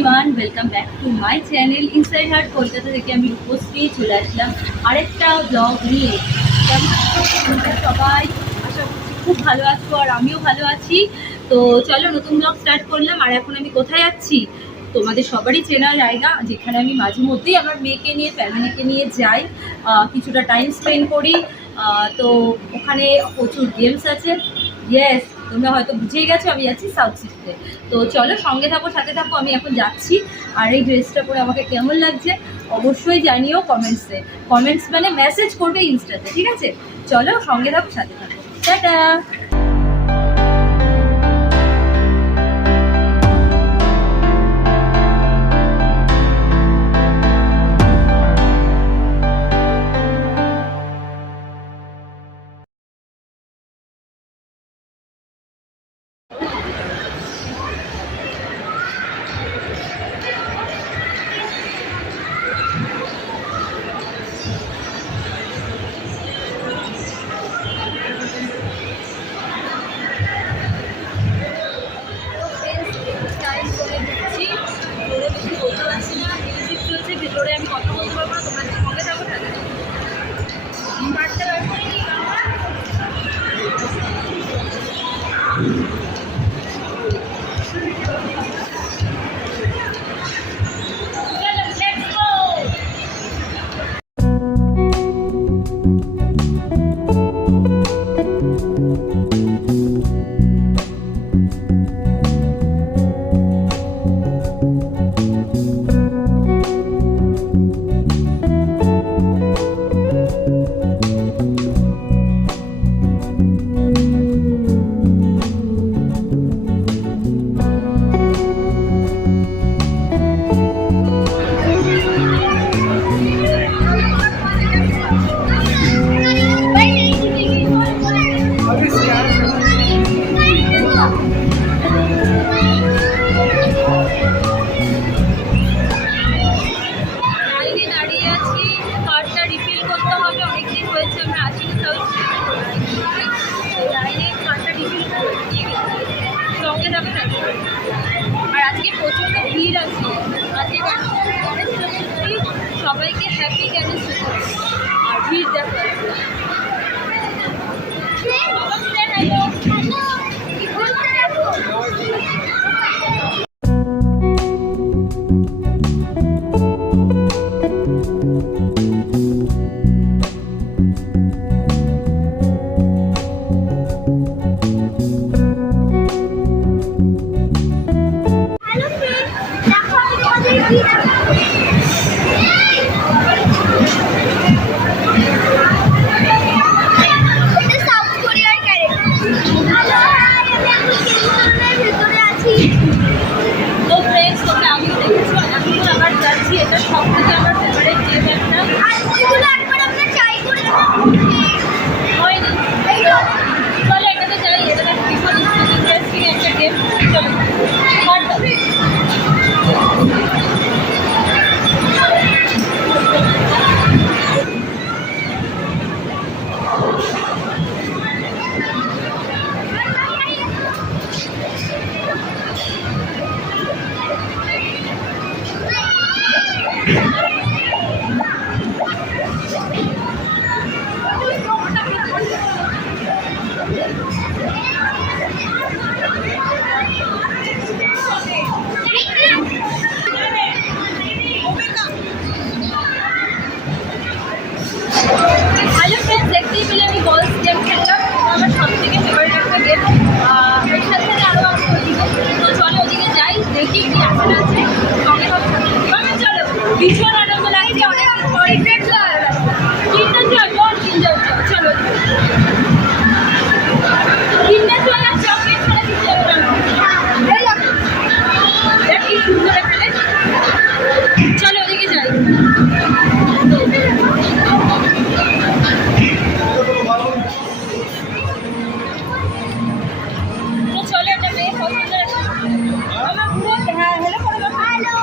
Everyone, welcome back to my channel inside heart Kolkata থেকে আমি উপস্থিত চলে আসলাম আরেকটা ব্লগ নিয়ে। কেমন আছো তোমরা সবাই? আশা করছি খুব ভালো আছো আর আমিও ভালো আছি। তো চলো নতুন ব্লগ স্টার্ট করলাম। আর এখন আমি কোথায় যাচ্ছি তোমাদের সবারই চেনা জায়গা, যেখানে আমি মাঝে মধ্যেই আমার মেয়েকে নিয়ে ফ্যামিলিকে নিয়ে যাই, কিছুটা টাইম স্পেন্ড করি। তো ওখানে প্রচুর গেমস আছে। ইয়েস, তোমরা হয়তো বুঝেই গেছো আমি যাচ্ছি সাউথ সিটিতে। তো চলো সঙ্গে থাকো, সাথে থাকো, আমি এখন যাচ্ছি। আর এই ড্রেসটা পরে আমাকে কেমন লাগছে অবশ্যই জানিও কমেন্টসে। কমেন্টস মানে মেসেজ করবে ইনস্টাতে, ঠিক আছে? চলো সঙ্গে থাকো, সাথে থাকো। টাটা। ভেতরে আমি কথা বলতে পারবো না, তোমাদের সঙ্গে থাকো, সাথে আর আজকে প্রচন্ড ভিড় আছে। আজকে গণেশ চতুর্থী, সবাইকে হ্যাপি গণেশ চতুর্থী। আর ভিড় দেখো। এটা সব থেকে আমার ফেভারিট গেম একটা। আর ওইগুলো একবার আমরা ট্রাই করেছিলাম, হয়নি। চলো এটাতে যাই, এটা ভীষণ ইন্টারেস্টিং একটা গেম। চলো ভীষণ আনন্দ লাগছে। অনেকদিন পরে কিনতে চল, চলো কিনতে চল। আর চকলেট ছাড়া কিছু যাবে না। কি সুন্দর এখানে, চলো ওদিকে যাই। চলো একটা মেয়ে পছন্দ আমার পুরো। হ্যাঁ হ্যালো করে হ্যালো।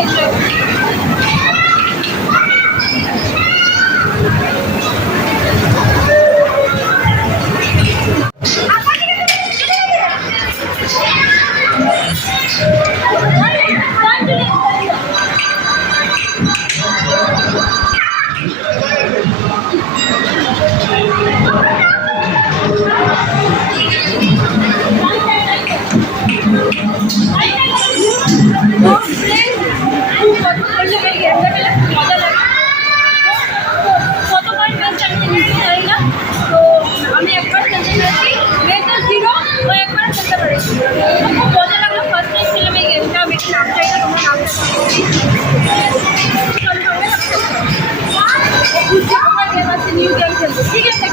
এনজয় করছি। আমি একবার খেলতে পেরেছি, মেয়েদের জিরো ও একবার খেলতে পেরেছি। খুব মজা লাগলো ফার্স্ট টাইম খেলাম এই গেমটা। আমি একটু নাম চাইটা তোমার নাম আমার গেম আছে, নিউ গেম খেলবো। ঠিক আছে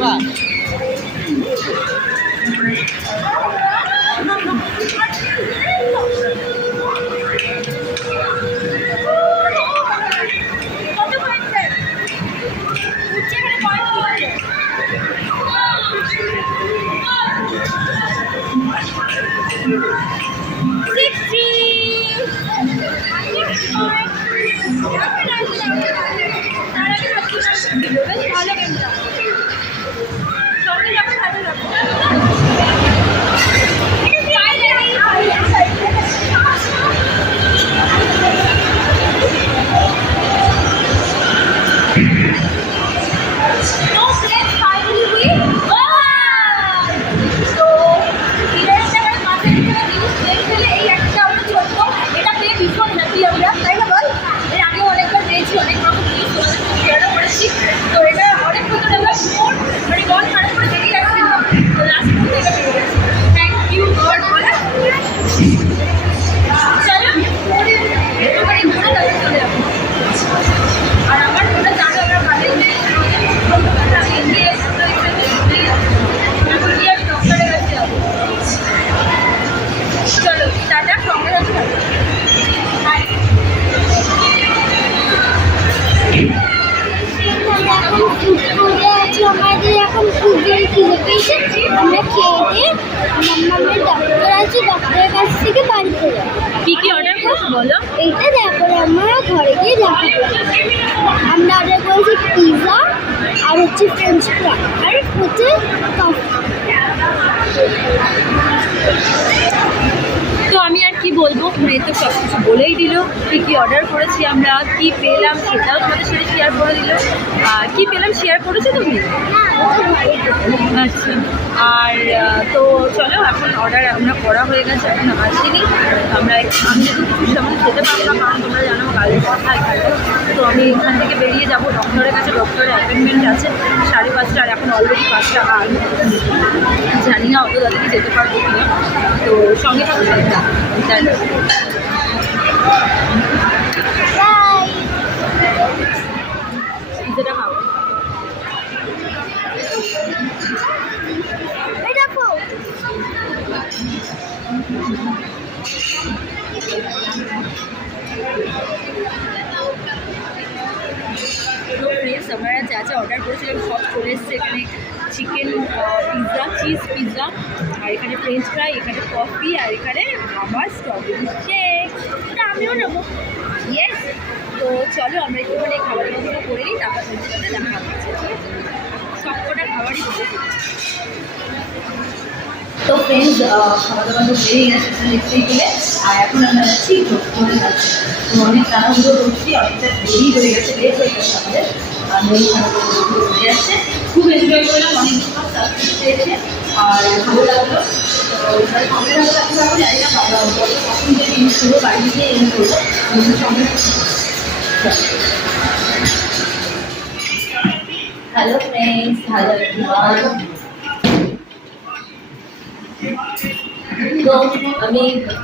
বাহ ভালো গেমটা সঙ্গে যাবে ভালো লাগবে। আমাদের এখন ফুটবল কিনে পেয়েছে, আমরা খেয়ে দিয়ে মাম্মামের ডক্টর আছে, ডক্টরের কাছ থেকে বাড়ি চলে যাবো। কি কি অর্ডার করছো বলো? এইটা তারপরে আমরা ঘরে গিয়ে দেখা করবো। আমরা অর্ডার করেছি পিৎজা আর হচ্ছে ফ্রেঞ্চ ফ্রাই আর হচ্ছে কফি। তো আমি আর কি বলবো, মেয়ে তো সব কিছু বলেই দিল। কি অর্ডার করেছি আমরা, কি পেলাম সেটাও তোমাদের সাথে শেয়ার করে দিল। কি পেলাম শেয়ার করেছো তুমি? আচ্ছা, আর তো চলো এখন অর্ডার আমরা করা হয়ে গেছে, এখন আসেনি। আমি যেহেতু কিছু সময় খেতে পারবো না, কারণ তোমরা জানো গালের কথা এখানে। তো আমি এখান থেকে বেরিয়ে যাবো ডক্টরের কাছে। ডক্টরের অ্যাপয়েন্টমেন্ট আছে 5:30, আর এখন অলরেডি 5টা। আর জানি না অত তাদেরকে যেতে পারবো কিনা। তো সঙ্গে থাকো, সঙ্গে থাকো। পিৎজাটা খাও। তো ফ্রেন্ডস আমরা যা যা অর্ডার করেছিলাম সব চলে এসছে এখানে। চিকেন পিৎজা, চিজ পিৎজা, আর এখানে ফ্রেঞ্চ ফ্রাই, এখানে কফি, আর এখানে আমার স্ট্রবেরি শেক। এটা আমিও নেবো। ইয়েস। তো চলো আমরা একটুখানি খাবার দাবার করে নিই, তারপর তোমাদের সাথে দেখা হচ্ছে। ঠিক আছে, সব কটা খাবারই বলে দিচ্ছি। তো ফ্রেন্ডস খাওয়া দাওয়া তো বেরিয়ে গেছে দেখতেই পেলে। আর এখন আমরা যাচ্ছি ডক্টরের কাছে। তো অনেক তাড়াহুড়ো করছি, অনেকটা দেরি হয়ে গেছে, লেট হয়ে গেছে আমাদের। আর মেয়ে ঘুরে যাচ্ছে, খুব এনজয় করলাম, অনেক সার্ভিস পেয়েছে আর ভালো লাগলো। তো সঙ্গে থাকলে এখন জানি না কখন যে ইউজ করবো, বাড়ি গিয়ে ইউজ করবো সঙ্গে। Hello friends, hello everyone. তো আমি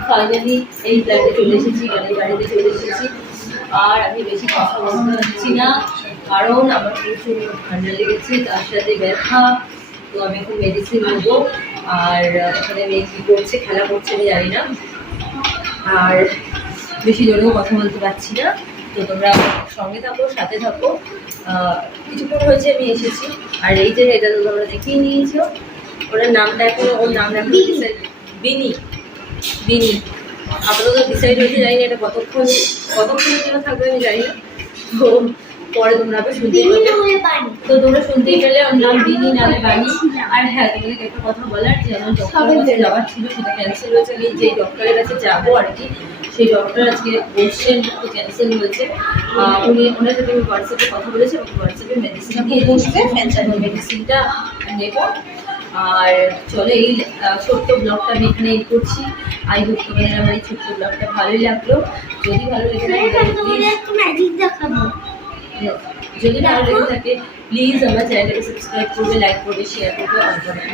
ফাইনালি এই ফ্ল্যাটে চলে এসেছি, গাড়ি বাড়িতে চলে এসেছি। আর আমি বেশি কথা বলতে পারছি না, কারণ আমার প্রচুর ঠান্ডা লেগেছে, তার সাথে ব্যথা। তো আমি এখন মেডিসিন নেবো। আর এখানে মেয়ে কী করছে, খেলা করছে আমি জানি না। আর বেশি জোরেও কথা বলতে পারছি না, তো তোমরা সঙ্গে থাকো, সাথে থাকো। কিছুক্ষণ হয়েছে আমি এসেছি। আর এই যে এটা তো তোমরা দেখিয়ে নিয়েছো, ওনার নামটা এখনো, ওর নামটা এখনো ডিসাইড, বিনি, বিনি আপাতত ডিসাইড হয়েছে, জানি না এটা কতক্ষণ জন্য থাকবে আমি জানি না। তো পরে তোমরা আবার শুনতেই পাবে। তো তোমরা শুনতেই পেলে ওর নাম বিনি নামে বানি। আর হ্যাঁ, তোমাদেরকে একটা কথা বলার, যে আমার ডক্টরের কাছে যাওয়ার ছিল, সেটা ক্যান্সেল হয়েছে। আমি যে ডক্টরের কাছে যাবো আর কি, সেই ডক্টর আজকে বসছেন, তো ক্যান্সেল হয়েছে। ওনার সাথে আমি হোয়াটসঅ্যাপে কথা বলেছি, এবং হোয়াটসঅ্যাপে মেডিসিন দিয়ে বসবে, মেডিসিনটা নেব। আর চলো, এই ছোট্ট ব্লগটা আমি এখানে এড করছি। আই হোপ তোমাদের আমার এই ছোট্ট ব্লগটা ভালোই লাগলো। যদি ভালো লেগে থাকে যদি ভালো লেগে থাকে প্লিজ আমার চ্যানেলটাকে সাবস্ক্রাইব করবে, লাইক করবে, শেয়ার করবে,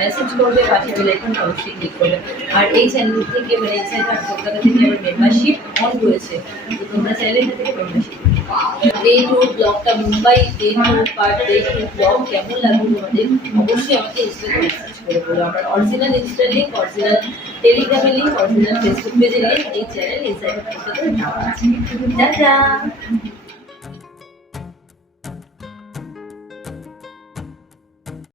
মেসেজ করবে, পাশে বেল আইকনটা অবশ্যই ক্লিক করবে। আর এই চ্যানেল থেকে, মানে ইনসাইড হার্ট কলকাতা থেকে আমার মেম্বারশিপ অন রয়েছে, তো তোমরা চাইলে এখান থেকে মেম্বারশিপ। ডে টুর ব্লগটা, মুম্বাই ডে টুর পার্ট, ডে টুর ব্লগ কেমন লাগলো তোমাদের অবশ্যই আমাকে ইনস্টাগ্রামে মেসেজ করে বলো। আমার অরিজিনাল ইনস্টা লিঙ্ক, অরিজিনাল টেলিগ্রামের লিঙ্ক, অরিজিনাল ফেসবুক পেজের লিঙ্ক এই চ্যানেল ইনসাইড হার্ট কলকাতাতে দেওয়া আছে। টাটা।